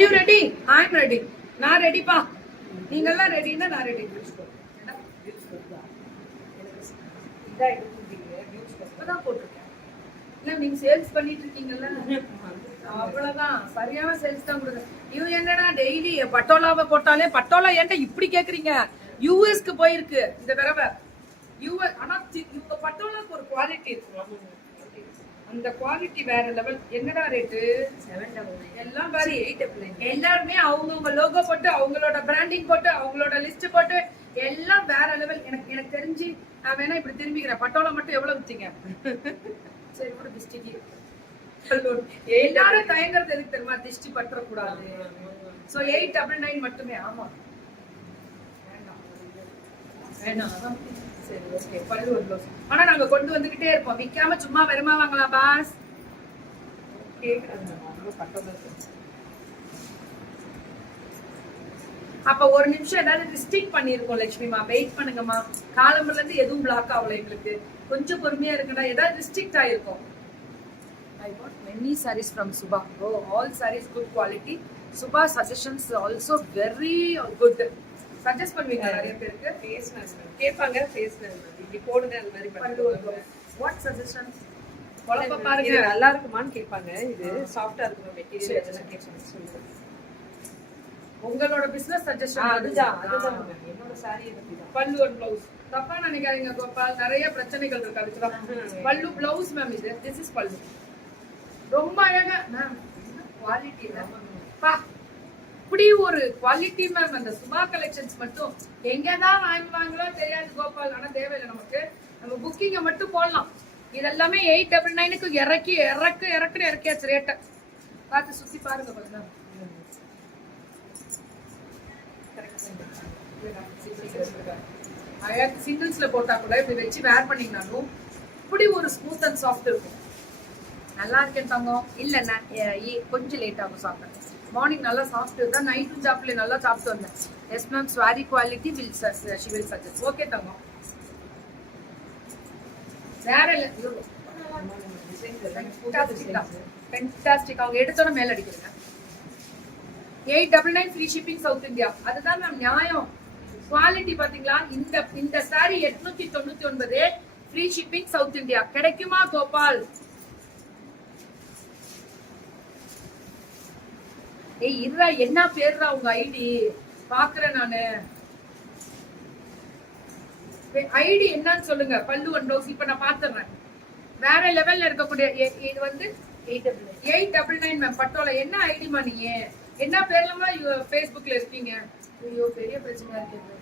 You ready? I am ready. நான் ரெடிப்பா. நீங்க எல்லாம் ரெடினா நான் ரெடி. இப்பதான் போட்டிருக்கேன். இல்ல நீங்க சேல்ஸ் பண்ணிட்டு இருக்கீங்கல்ல, அவ்வளவுதான். சரியான சேல்ஸ் தான் கொடுங்க. இது என்னடா டெய்லி பட்டோலாவை போட்டாலே பட்டோலா ஏன்டா இப்படி கேக்குறீங்க? யூஎஸ்க்கு போயிருக்கு இந்த தடவை. யூஎஸ் ஆனா இவங்க பட்டோலாக்கு ஒரு குவாலிட்டி இருக்கு. அந்த குவாலிட்டி வேற லெவல். என்னடா ரேட்டு? எல்லாம் பாரு, எல்லாருமே அவங்கவுங்க லோகோ போட்டு அவங்களோட பிராண்டிங் போட்டு அவங்களோட லிஸ்ட் போட்டு எல்லாம் வேற லெவல். எனக்கு தெரிஞ்சு நான் வேணா இப்படி திரும்பிக்கிறேன். பட்டோலா மட்டும் எவ்வளவு வித்தீங்க? சரி கூட திஷ்டிக்கு எல்லாரும் தயங்குறது எதுக்கு தெரியுமா? திஷ்டி பற்ற கூடாது. சோ 899 மட்டுமே. ஆமா வேணாம். சரி ஓகே. பல்லு ஒரு ப்ளவுஸ். ஆனா நாங்க கொண்டு வந்துகிட்டே இருப்போம். விக்காம சும்மா வருமா வாங்கலாம் பாஸ். அப்ப ஒரு நிமிஷம் ஏதாவது ரிஸ்ட்ரிக்ட் பண்ணிருக்கோம் லட்சுமிமா. வெயிட் பண்ணுங்கம்மா. காலம்பர்ல இருந்து எதுவும் பிளாக் ஆகல எங்களுக்கு. கொஞ்சம் பொறுமையா இருக்குடா. ஏதாவது ரிஸ்ட்ரிக்ட் ஆயிருக்கும். I got many sarees from Subha. Oh, all sarees good quality. Subha suggestions also very good. Suggest பண்ணுவீங்க நிறைய பேருக்கு. ஃபேஸ்னஸ் கேட்பாங்க. ஃபேஸ்னஸ் இப்படி போடுங்க அந்த மாதிரி பண்ணுவாங்க. What suggestion? குழப்ப பாருங்க. இது நல்லா இருக்குமான்னு கேட்பாங்க. இது சாஃப்ட்டா இருக்குமா மெட்டீரியல் அதெல்லாம் கேட்பாங்க. உங்களோட பிசினஸ் சஜஷன் அதுதான் என்னோட சாரியை பத்தி தான். பல்லு ஒரு ப்ளவுஸ். தப்பா நினைக்காதீங்க கோபால், நிறைய பிரச்சனைகள் இருக்கு அதுக்குதான். பல்லு ப்ளவுஸ் மேம். இது திஸ் இஸ் பல்லு. ரொம்ப அழகா மேம். குவாலிட்டி பா இப்படி ஒரு குவாலிட்டி மேம். அந்த சுபா கலெக்ஷன்ஸ் மட்டும் எங்கதான் வாங்குவாங்களோ தெரியாது கோபால். ஆனா தேவையில்லை நமக்கு. நம்ம புக்கிங்க மட்டும் போடலாம். இதெல்லாமே 899க்கு இறக்கியாச்சு ரேட்டை. பார்த்து சுத்தி பாருங்க பாருங்க. அழகு சிங்கிள்ஸ்ல போட்டா கூட இப்படி வச்சு வேர் பண்ணீங்கன்னாலும் இப்படி ஒரு ஸ்மூத் அண்ட் சாஃப்ட் இருக்கும். நல்லா இருக்கேன் தங்கம். இல்லைண்ணா கொஞ்சம் லேட் ஆகும் சாப்பிட்டேன். மார்னிங் நல்லா சாப்பிட்டு இருந்தா நைட்டும் சாப்பிடல. நல்லா சாப்பிட்டு வந்தேன். Yes ma'am sorry quality will she will suggest. Okay தங்கம். வேற ஃபென்டாஸ்டிக். அவங்க எடுத்தோட மேல அடிக்கிறேன். 899 ஃப்ரீ ஷிப்பிங் சவுத் இந்தியா. அதுதான் மேம் நியாயம். குவாலிட்டி பாத்தீங்களா? இந்த sari 899 free shipping South India. கிடைக்குமா கோபால்? ஏய் இருடா, என்ன பேருடா உங்க ஐடி? பாக்குறேன் நானு. ஐடி என்னன்னு சொல்லுங்க. பல்லு ஒன் ப்ளவுஸ். இப்ப நான் பாத்துறேன். வேற லெவல்ல இருக்கக்கூடிய இது வந்து 899 மேம். பட்டோல என்ன ஐடிமா நீங்க? என்ன பேர்லமா ஃபேஸ்புக்ல இருக்கீங்க? ஐயோ பெரிய பிரச்சனையா இருக்கு.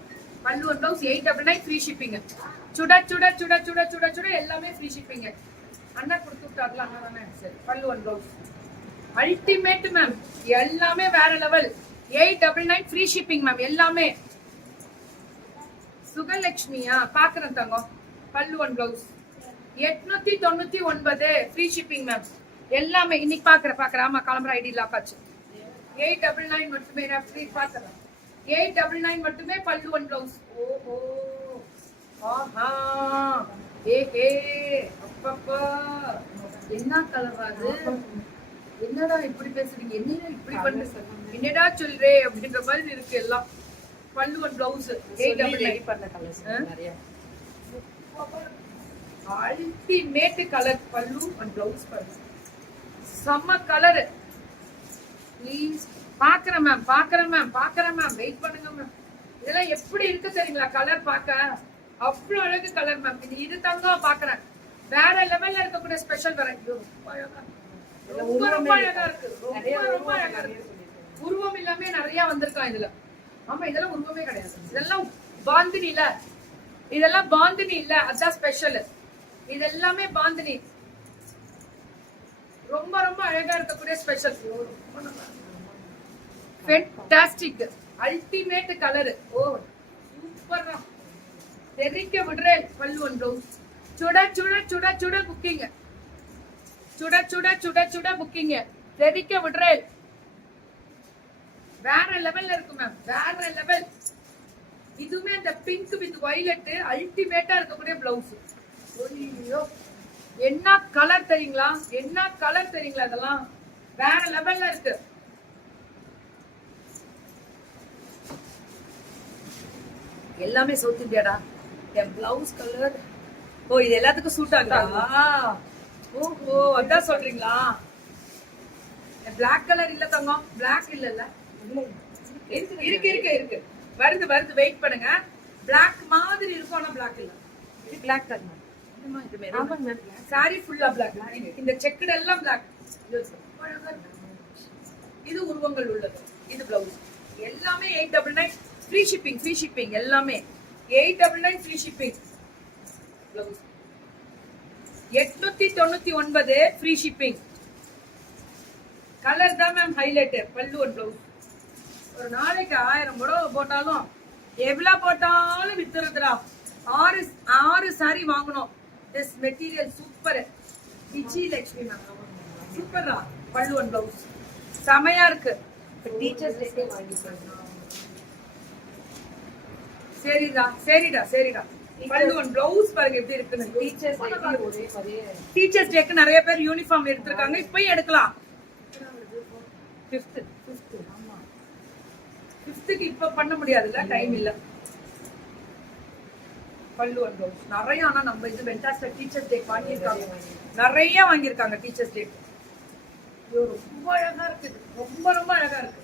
பல்லு ஒன் ப்ளவுஸ் 899 ஃப்ரீ ஷிப்பிங். சுட சுட சுட சுட சுட சுட எல்லாமே ஃப்ரீ ஷிப்பிங். அண்ணா கொடுத்து விட்டார்ல, அண்ணா தானே. சரி பல்லு ஒன் ப்ளவுஸ் அல்டிமேட் மேம். எல்லாமே வேற லெவல். 899 free shipping ma'am. எல்லாமே சுகலட்சுமியா பாக்குறேன் தங்கம். பல்லு one blouse 899 free shipping ma'am. எல்லாமே இன்னைக்கு பாக்குறேன். ஆமா கிளம்புற ஐடி லாக் ஆச்சு. 899 மட்டுமே நான் ஃப்ரீ பாக்குறேன். 899 மட்டுமே பல்லு ஒன் ப்ளவுஸ். ஓஹோ ஆஹா ஏஹே அப்பப்பா என்ன கலர் அது? என்னடா இப்படி பேசுறீங்க? என்னடா இப்படி பண்ணு? என்னடா சொல்றே அப்படின்ற மாதிரி இருக்கு எல்லாம். பல்லு ஒன் ப்ளவுஸ் 899 பண்ண கலர்ஸ் நிறைய. Ultimate colour. பல்லு ஒன் ப்ளவுஸ் பாருங்க. செம்ம கலர். ப்ளீஸ் பாக்குறேன் மேம். வெயிட் பண்ணுங்க மேம். இதெல்லாம் எப்படி இருக்கு தெரியுங்களா? கலர் பார்க்க அவ்வளவு அழகு கலர் மேம். இது தங்கம் பாக்குறேன். வேற லெவல்ல இருக்கக்கூடிய ஸ்பெஷல் வெரைட்டி. ரொம்ப அழகா இருக்கு. ரொம்ப அழகா இருக்கு. உருவம் இல்லாம நிறைய வந்திருக்கான் இதுல. ஆமா இதெல்லாம் உருவமே கிடையாது. இதெல்லாம் பாந்தினி இல்ல. இதெல்லாம் பாந்தினி இல்ல. அதான் ஸ்பெஷல். இதெல்லாமே பாந்தினி. ரொம்ப ரொம்ப அழகா இருக்கக்கூடிய ஸ்பெஷல். ஃபென்டாஸ்டிக். Ultimate colour. ஓ சூப்பரா தெரிக்க விடுறேன். பல்லு ஒன் ப்ளவுஸ். சுட சுட சுட சுட புக்கிங். சுட சுட சுட சுட புக்கிங். தெரிக்க விடுறேன். வேற லெவல்ல இருக்கு மேம். வேற லெவல். இதுமே அந்த பிங்க் வித் வயலட் அல்டிமேட்டா இருக்கக்கூடிய பிளவுஸ். ஐயோ என்ன கலர் தெரியுங்களா? இதெல்லாம் வேற லெவல்ல இருக்கு. எல்லாமே சவுத் இந்தியாடா. என் பிளவுஸ் கலர் ஓ இது எல்லாத்துக்கும் சூட் ஆகுதா? ஓஹோ அதான் சொல்றீங்களா? பிளாக் கலர் இல்ல தங்கம், பிளாக் இல்லல்ல. இருக்கு இருக்கு இருக்கு, வருது வருது, வெயிட் பண்ணுங்க. பிளாக் மாதிரி இருக்கும் ஆனா பிளாக் இல்ல. இது பிளாக் தான் மேம். ஆமாங்க மேம். சாரி ஃபுல்லா பிளாக். இந்த செக்குடு எல்லாம் பிளாக். இது உருவங்கள் உள்ளது. இது பிளவுஸ். எல்லாமே 899 ஃப்ரீ ஷிப்பிங். ஃப்ரீ ஷிப்பிங் எல்லாமே 899 free shipping. Blouse 899 free shipping. Colour தான் மேம் ஹைலைட். பல்லு ஒன் பிளவுஸ். ஒரு நாளைக்கு 1000 புடவை போட்டாலும் எவ்வளவு போட்டாலும் வித்துறதுடா. 6 சாரி வாங்கணும். This material super. Vijayalakshmi ma'am சூப்பர்ரா. பல்லு ஒன் பிளவுஸ் செமையா இருக்கு. டீச்சர்ஸ் டேக்கே வாங்கிட்டாங்க. சரிடா சரிடா சரிடா. பல்லு ஒன் பிளவுஸ் பாருங்க எப்படி இருக்குன்னு. டீச்சர்ஸ் டேக்கே ஒரே மாதிரியே. டீச்சர்ஸ் டேக்கு நிறைய பேர் யூனிஃபார்ம் எடுத்திருக்காங்க. இப்பயும் எடுக்கலாம். 5th ஆமா. 5th இப்ப பண்ண முடியாதுல்ல, டைம் இல்ல. பல்லு ஒன் பிளவுஸ் நிறைய. ஆனா நம்ம இது வெண்டாஸ்டர் டீச்சர்ஸ் டே வாங்கியிருக்காங்க. நிறைய வாங்கியிருக்காங்க டீச்சர்ஸ் டே. ரொம்ப அழகா இருக்கு. ரொம்ப ரொம்ப அழகா இருக்கு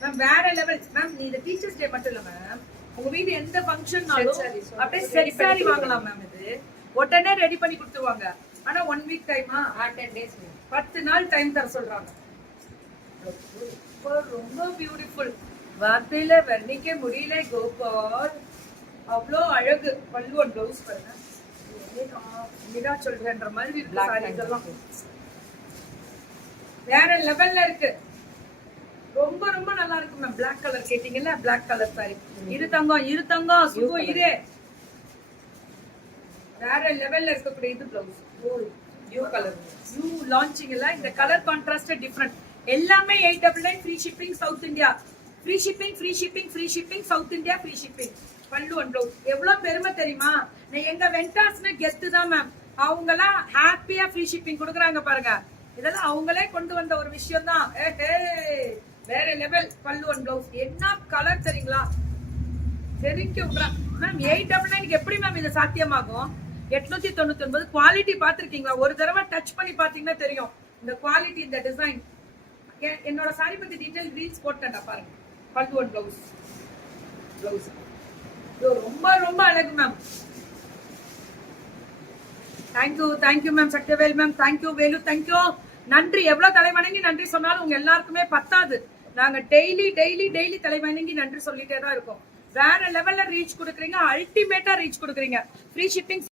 மேம். வேற லெவல் மேம். நீ இந்த டீச்சர்ஸ் டே மட்டும் இல்ல மேம், உங்க வீடு எந்த ஃபங்க்ஷன்னாலும் அப்படியே செட் சாரி வாங்கலாம் மேம். இது உடனே ரெடி பண்ணி கொடுத்துருவாங்க. ஆனா 1 வீக் டைமா? 10 days. 10 நாள் டைம் தர சொல்றாங்க. ரொம்ப பியூட்டிஃபுல். வார்த்தையில வர்ணிக்க முடியல கோபால். அவ்வளோ அழகு. பல்லு ஒன் பிளவுஸ் பாருங்க. மீரா சொல்றேன்ற மாதிரி இருக்கு சாரி இதெல்லாம். வேற லெவல்ல இருக்கு. ரொம்ப ரொம்ப நல்லா இருக்கு மேம். பிளாக் கலர் கேட்டீங்கல்ல, பிளாக் கலர் சாரி. இரு தங்கம் இரு தங்கம் சுகோ இரு. வேற லெவல்ல இருக்கக்கூடிய இது blouse. You colour you launching இல்ல. இந்த கலர் கான்ட்ராஸ்ட் டிஃபரண்ட். எல்லாமே 899 free shipping South India. Free shipping free shipping free shipping South India free shipping. பல்லு ஒன் பிளவுஸ். எவ்வளவு பெருமை தெரியுமா? நான் எங்க வெண்டாஸ்னா கெத்து தான் மேம். அவங்கலாம் ஹாப்பியா ஃப்ரீ ஷிப்பிங் கொடுக்குறாங்க பாருங்க. இதெல்லாம் அவங்களே கொண்டு வந்த ஒரு விஷயம் தான். வேற லெவல். பல்லு ஒன் பிளவுஸ். என்ன கலர் தெரியுங்களா? தெரிக்க விடுறேன் மேம். 899 எப்படி மேம் இது சாத்தியமாகும்? 899 குவாலிட்டி பாத்திருக்கீங்களா? ஒரு தடவை டச் பண்ணி பாத்தீங்கன்னா தெரியும் இந்த குவாலிட்டி, இந்த டிசைன். என்னோட சாரி பத்தி டீடைல் ரீல்ஸ் போட்டேன்டா பாருங்க. பல்லு ஒன் பிளவுஸ். பிளவுஸ் ரொம்ப ரொம்ப அழகு ma'am. Thank you ma'am. Sakthivel ma'am thank you. Velu thank you. நன்றி. எவ்வளவு தலைவணங்கி நன்றி சொன்னாலும் உங்க எல்லாருக்குமே பத்தாது. நாங்க டெய்லி டெய்லி டெய்லி தலைவணங்கி நன்றி சொல்லிட்டே தான் இருக்கோம். வேற லெவல்ல ரீச் கொடுக்குறீங்க. அல்டிமேட்டா ரீச் கொடுக்குறீங்க. Free shipping